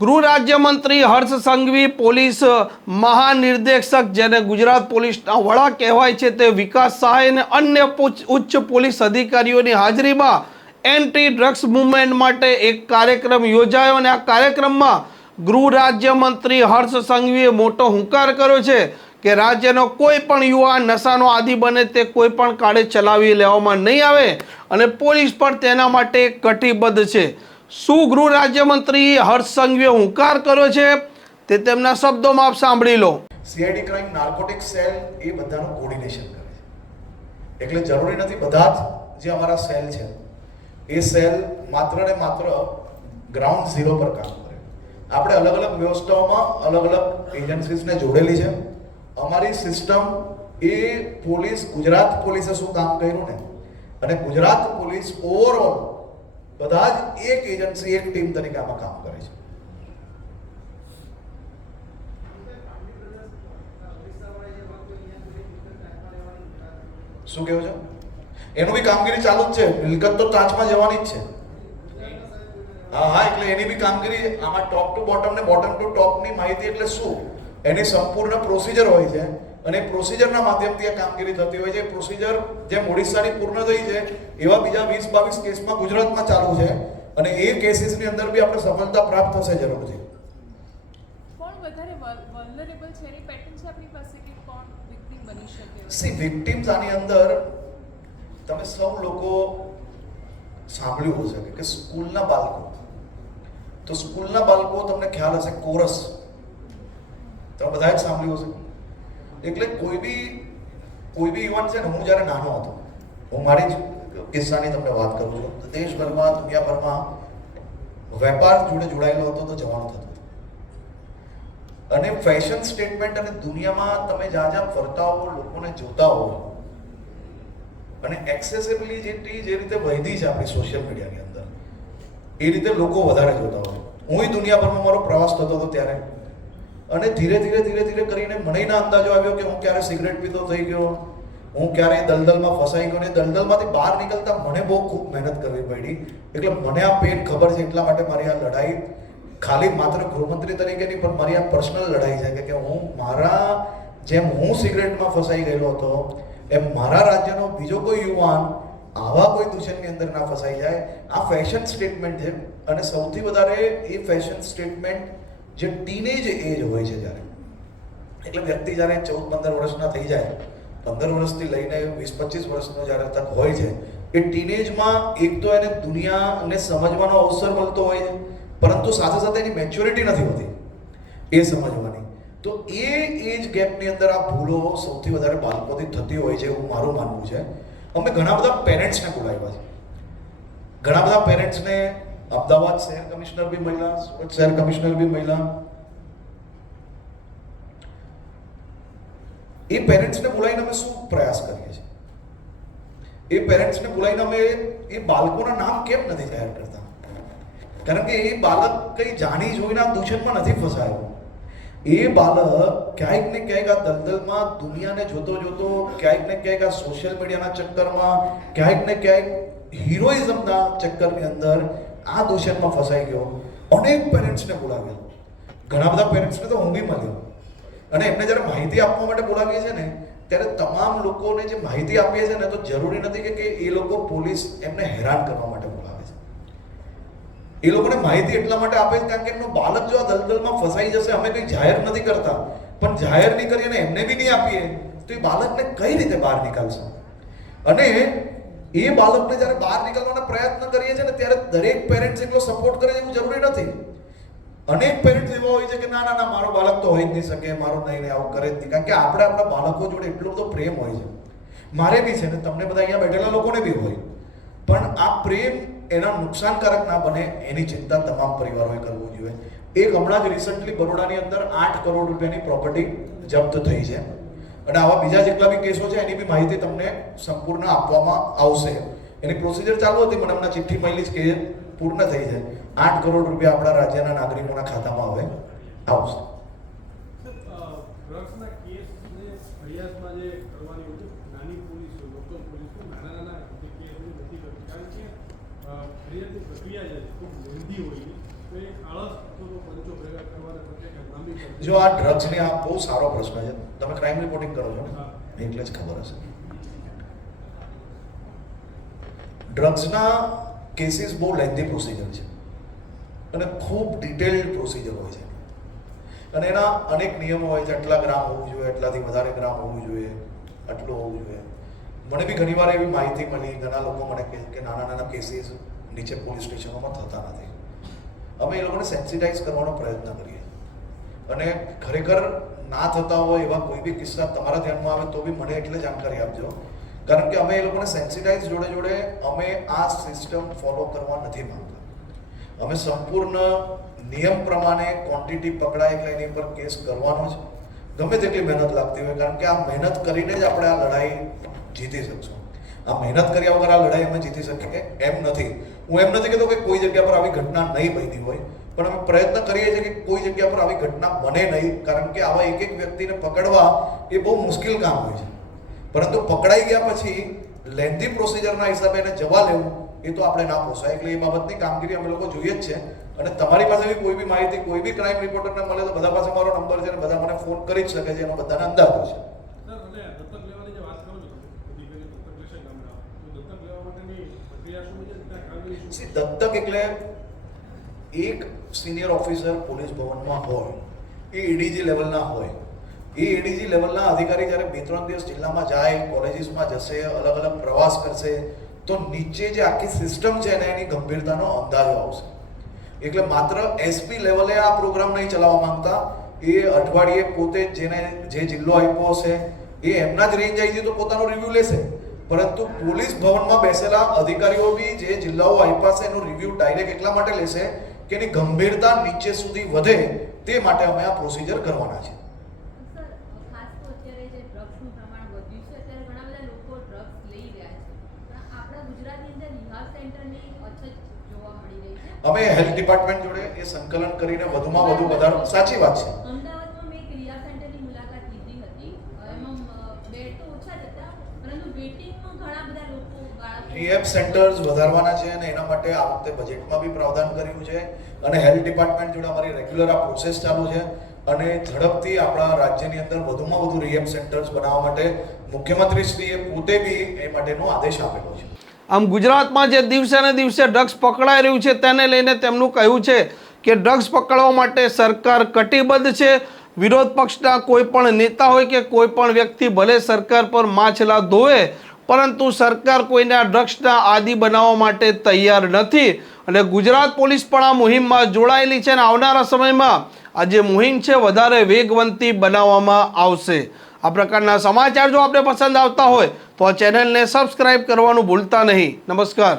ગૃહ રાજ્યમંત્રી હર્ષ સંઘવી, પોલીસ મહાનિર્દેશક જેને ગુજરાત પોલીસના વડા કહેવાય છે તે વિકાસ સહાય અને અન્ય ઉચ્ચ પોલીસ અધિકારીઓની હાજરીમાં એન્ટી ડ્રગ્સ મૂવમેન્ટ માટે એક કાર્યક્રમ યોજાયો અને આ કાર્યક્રમમાં ગૃહ રાજ્યમંત્રી હર્ષ સંઘવીએ મોટો હુંકાર કર્યો છે કે રાજ્યનો કોઈ પણ યુવાન નશાનો આદિ બને તે કોઈ પણ કાળે ચલાવી લેવામાં નહીં આવે અને પોલીસ પણ તેના માટે કટિબદ્ધ છે। શું ગૃહ રાજ્યમંત્રી હર્ષ સંઘવીએ હુંકાર કર્યો છે તે તેમના શબ્દોમાં આપ સાંભળી લો। સીઆઈડી ક્રાઇમ નાર્કોટિક સેલ એ બધાનું કોર્ડિનેશન કરે છે, એટલે જરૂરી નથી બધા જ જે અમારા સેલ છે એ સેલ માત્ર ને માત્ર ગ્રાઉન્ડ ઝીરો પર કામ કરે। આપણે અલગ અલગ વ્યવસ્થાઓમાં અલગ અલગ એજન્સીસને જોડેલી છે। અમારી સિસ્ટમ એ પોલીસ, ગુજરાત પોલીસે શું કામ કર્યું ને, અને ગુજરાત પોલીસ ઓવરઓલ બધા જ એક એજન્સી, એક ટીમ તરીકે આમાં કામ કરે છે। શું કેવું છે? એનું બી કામગીરી ચાલુ જ છે। મિલકત તો ટાંચમાં જવાની જ છે। હા, એટલે એની બી કામગીરી આમાં ટોપ ટુ બોટમ ને બોટમ ટુ ટોપની માહિતી એટલે શું, એની સંપૂર્ણ પ્રોસિજર હોય છે અને પ્રોસિજરના માધ્યમથી આ કામગીરી થતી હોય છે। પ્રોસિજર જેમ ઓડિશાની પૂર્ણ થઈ છે એવા બીજા 20-22 કેસમાં ગુજરાતમાં ચાલુ છે અને એ કેસીસની અંદર બી આપણે સફળતા પ્રાપ્ત થશે જરૂરથી। કોણ વધારે વલ્નરેબલ છે એની પેટર્ન છે આપણી પાસે કે કોણ વિક્ટિમ બની શકે? સી વિક્ટિમ્સ આની અંદર તમે સૌ લોકો સાંભળ્યું હશે કે સ્કૂલના બાળકો, તો સ્કૂલના બાળકો તમને ખ્યાલ હશે કોરસ, તમે બધાએ જ સાંભળ્યું હશે। એટલે કોઈ બી યુવાન છે ને, હું જ્યારે નાનો હતો, હું મારી જ કિસ્સાની તમને વાત કરું છું, દેશભરમાં દુનિયાભરમાં વેપાર જોડે જોડાયેલો હતો તો જવાનું થતું હતું અને ફેશન સ્ટેટમેન્ટ અને દુનિયામાં તમે જ્યાં જ્યાં ફરતા હો, લોકોને જોતા હો અને એક્સેસિબિલિટી જે રીતે વધી છે આપણી સોશિયલ મીડિયાની અંદર, એ રીતે લોકો વધારે જોતા હોય। હું દુનિયાભરમાં મારો પ્રવાસ થતો હતો ત્યારે, અને ધીરે ધીરે કરીને મને ના અંદાજો આવ્યો કે હું ક્યારે સિગરેટ પીતો થઈ ગયો, હું ક્યારે દલદલમાં ફસાઈ ગયો ને દલદલમાંથી બહાર નીકળતા મને બહુ ખૂબ મહેનત કરવી પડી। એટલે મને આ પેન ખબર છે, એટલા માટે મારી આ લડાઈ ખાલી માત્ર ગૃહમંત્રી તરીકે નહીં પણ મારી આ પર્સનલ લડાઈ છે કે હું મારા જેમ હું સિગરેટમાં ફસાઈ ગયેલો હતો એમ મારા રાજ્યનો બીજો કોઈ યુવાન આવા કોઈ દૂષણની અંદર ના ફસાઈ જાય। આ ફેશન સ્ટેટમેન્ટ છે અને સૌથી વધારે એ ફેશન સ્ટેટમેન્ટ જે ટીનેજ એજ હોય છે જ્યારે, એટલે વ્યક્તિ જ્યારે 14-15 વર્ષના થઈ જાય, 15 વર્ષથી લઈને 20-25 વર્ષનો જ્યારે તક હોય છે, એ ટીનેજમાં એક તો એને દુનિયાને સમજવાનો અવસર મળતો હોય છે, પરંતુ સાથે સાથે એની મેચ્યોરિટી નથી હોતી એ સમજવાની। તો એ એજ ગેપની અંદર આ ભૂલો સૌથી વધારે બાળકોથી થતી હોય છે એવું મારું માનવું છે। અમે ઘણા બધા પેરેન્ટ્સને બોલાવ્યા છે, ઘણા બધા પેરેન્ટ્સને અમદાવાદ શહેર કમિશનર બી મળ્યા, સુરત શહેર કમિશનર બી મળ્યા। એ પેરેન્ટ્સને બોલાવીને અમે શું પ્રયાસ કરીએ છીએ, એ પેરેન્ટ્સને બોલાવીને અમે એ બાળકોના નામ કેમ નથી જાહેર કરતા, કારણ કે એ બાળક કઈ જાણી જોઈને આ દૂષણમાં નથી ફસાયો। એ બાળક ક્યાંક ને ક્યાંક આ દલદલમાં દુનિયાને જોતો ક્યાંક ને ક્યાંક આ સોશિયલ મીડિયાના ચક્કરમાં, ક્યાંક ને ક્યાંક હિરોઇઝમના ચક્કરની અંદર આ દૂષણમાં ફસાઈ ગયો। અનેક પેરેન્ટ્સને બોલાવ્યા, ઘણા બધા પેરેન્ટ્સને તો હું બી મળ્યો અને એમને જ્યારે માહિતી આપવા માટે બોલાવીએ છીએ ને ત્યારે તમામ લોકોને જે માહિતી આપીએ છીએ ને તો જરૂરી નથી કે એ લોકો પોલીસ એમને હેરાન કરવા માટે બોલાવે છે। એ લોકોને માહિતી એટલા માટે આપે છે કારણ કે એમનો બાળક જો આ દલદલમાં ફસાઈ જશે, અમે કંઈ જાહેર નથી કરતા પણ જાહેર નહીં કરીએ અને એમને બી નહીં આપીએ તો એ બાળકને કઈ રીતે બહાર નીકળશે? અને એ બાળકને જ્યારે બહાર નીકળવાના પ્રયત્ન કરીએ છીએ ને ત્યારે દરેક પેરેન્ટ્સ એટલો સપોર્ટ કરે એવું જરૂરી નથી। અનેક પેરેન્ટ્સ એવા હોય છે કે ના મારો બાળક તો હોય જ નહીં શકે, મારું નહીં આવું કરે જ નહીં, કારણ કે આપણે આપણા બાળકો જોડે એટલો બધો પ્રેમ હોય છે। મારે બી છે ને, તમને બધા અહીંયા બેઠેલા લોકોને બી હોય, પણ આ પ્રેમ એના નુકસાનકારક ના બને એની ચિંતા તમામ પરિવારોએ કરવું જોઈએ। એક હમણાં જ રિસન્ટલી બરોડાની અંદર 8 કરોડ રૂપિયાની પ્રોપર્ટી જપ્ત થઈ છે અને આવા બીજા જેટલા બી કેસો છે એની બી માહિતી તમને સંપૂર્ણ આપવામાં આવશે। એની પ્રોસિજર ચાલુ હતી, મને હમણાં ચિઠ્ઠી મળી છે કે પૂર્ણ થઈ છે। 8 કરોડ રૂપિયા આપણા રાજ્યના નાગરિકોના ખાતામાં હવે આવશે। ડ્રગ્સના કેસને ફરિયાદમાં જે કરવાની હોય નાની પોલીસ, લોકલ પોલીસ નાના જે કેસ નથી કરતી, કારણ કે ફરિયાદની પ્રક્રિયા જે ખૂબ લેન્ધી હોય છે, તો એ આળસ અથવા તો પંચો શકે કે લાંબી પ્રક્રિયા? જો આ ડ્રગ્સની આ બહુ સારો પ્રશ્ન છે. તમે ક્રાઇમ રિપોર્ટિંગ કરો છો હા. ને એટલે જ ખબર હશે. ડ્રગ્સના કેસીસ બહુ લેન્ધી પ્રોસિજર છે અને ખૂબ ડિટેલ્ડ પ્રોસિજર હોય છે અને એના અનેક નિયમો હોય છે. આટલા ગ્રામ હોવું જોઈએ, આટલાથી વધારે ગ્રામ હોવું જોઈએ, આટલું હોવું જોઈએ. મને બી ઘણીવાર એવી માહિતી મળી, ઘણા લોકો મને કહે કે નાના નાના કેસીસ નીચે પોલીસ સ્ટેશનોમાં થતા નથી. અમે એ લોકોને સેન્સિટાઇઝ કરવાનો પ્રયત્ન કરીએ અને ખરેખર ના થતા હોય એવા કોઈ બી કિસ્સા તમારા ધ્યાનમાં આવે તો બી મને એટલે જાણકારી આપજો, કારણ કે અમે એ લોકોને સેન્સિટાઇઝ જોડે જોડે અમે આ સિસ્ટમ ફોલો કરવા નથી માંગતા. અમે સંપૂર્ણ નિયમ પ્રમાણે ક્વોન્ટિટી પકડાય એટલે એની પર કેસ કરવાનો જ, ગમે તેટલી મહેનત લાગતી હોય, કારણ કે આ મહેનત કરીને જ આપણે આ લડાઈ જીતી શકશું. આ મહેનત કર્યા વગર આ લડાઈ અમે જીતી શકીએ એમ નથી. હું એમ નથી કહેતો કે કોઈ જગ્યા પર આવી ઘટના નહીં બની હોય, પણ અમે પ્રયત્ન કરીએ છીએ કે કોઈ જગ્યા પર આવી ઘટના બને નહીં, કારણ કે આવા એક એક વ્યક્તિને પકડવા એ બહુ મુશ્કેલ કામ હોય છે. પરંતુ પકડાઈ ગયા પછી લેન્ધી પ્રોસિજરના હિસાબે એને જવા લેવું એ તો આપણે ના પોસાય. એટલે એ બાબતની કામગીરી અમે લોકો જોઈએ જ છે. અને તમારી પાસે બી કોઈ બી માહિતી કોઈ બી ક્રાઇમ રિપોર્ટરને મળે તો બધા પાસે મારો નંબર છે અને બધા મને ફોન કરી જ શકે છે, એનો બધાને અંદાજો છે. સર, અને દત્તક લેવાની જે વાત કરો છો તમે, દીકરીને દત્તક લેશે ગામડા, તો દત્તક લેવા માટેની પ્રક્રિયા શું છે, ત્યાં કામગીરી શું છે? દત્તક એટલે એક સિનિયર ઓફિસર પોલીસ ભવનમાં હોય, એ એડીજી લેવલના હોય. એ એડીજી લેવલના અધિકારી જ્યારે 2-3 દિવસ જિલ્લામાં જાય, કોલેજીસમાં જશે, અલગ અલગ પ્રવાસ કરશે, તો નીચે જે આખી સિસ્ટમ છે એને એની ગંભીરતાનો અંદાજો આવશે. એટલે માત્ર એસપી લેવલે આ પ્રોગ્રામ નહીં ચલાવવા માંગતા, એ અઠવાડિયે પોતે જેને જે જિલ્લો આપ્યો હશે એ એમના જ રેન્જ આવીથી તો પોતાનો રિવ્યૂ લેશે, પરંતુ પોલીસ ભવનમાં બેસેલા અધિકારીઓ બી જે જિલ્લાઓ આપ્યા છે એનો રિવ્યૂ ડાયરેક્ટ એટલા માટે લેશે કે એની ગંભીરતા નીચે સુધી વધે, તે માટે અમે આ પ્રોસિજર કરવાના છે. સર, ખાસ તો અત્યારે જે ડ્રગ્સનું પ્રમાણ વધ્યું છે, અત્યારે ઘણા બધા લોકો ડ્રગ્સ લઈ રહ્યા છે, પણ આપણા ગુજરાતની અંદર રિહાબ સેન્ટરની અછત જોવા મળી રહી છે. અમે હેલ્થ ડિપાર્ટમેન્ટ જોડે એ સંકલન કરીને વધુમાં વધુ વધારો, સાચી વાત છે. અમદાવાદમાં મેં એક રિહાબ સેન્ટરની મુલાકાત લીધી હતી. એમાં બેડ તો ઓછા જ હતા, પરંતુ વેટિંગમાં ઘણા બધા લોકો રીહેબ સેન્ટર્સ વધારવાના છે અને એના માટે આ વખતે બજેટમાં બી પ્રાવધાન કર્યું છે અને હેલ્થ ડિપાર્ટમેન્ટ જોડે અમારી રેગ્યુલર આ પ્રોસેસ ચાલુ છે અને ઝડપથી આપણા રાજ્યની અંદર વધુમાં વધુ રીહેબ સેન્ટર્સ બનાવવા માટે મુખ્યમંત્રીશ્રીએ પોતે બી એ માટેનો આદેશ આપેલો છે. આમ ગુજરાતમાં જે દિવસે ને દિવસે ડ્રગ્સ પકડાઈ રહ્યું છે તેને લઈને તેમનું કહ્યું છે કે ડ્રગ્સ પકડવા માટે સરકાર કટિબદ્ધ છે. વિરોધ પક્ષના કોઈ પણ નેતા હોય કે કોઈ પણ વ્યક્તિ ભલે સરકાર પર માછલા ધોવે, પરંતુ સરકાર કોઈને આ ડ્રગ્સના આદિ બનાવવા માટે તૈયાર નથી. અને ગુજરાત પોલીસ પણ આ મુહિમમાં જોડાયેલી છે અને આવનારા સમયમાં આ જે મુહિમ છે વધારે વેગવંતી બનાવવામાં આવશે. આ પ્રકારના સમાચાર જો આપને પસંદ આવતા હોય તો આ ચેનલને સબસ્ક્રાઇબ કરવાનું ભૂલતા નહીં. નમસ્કાર.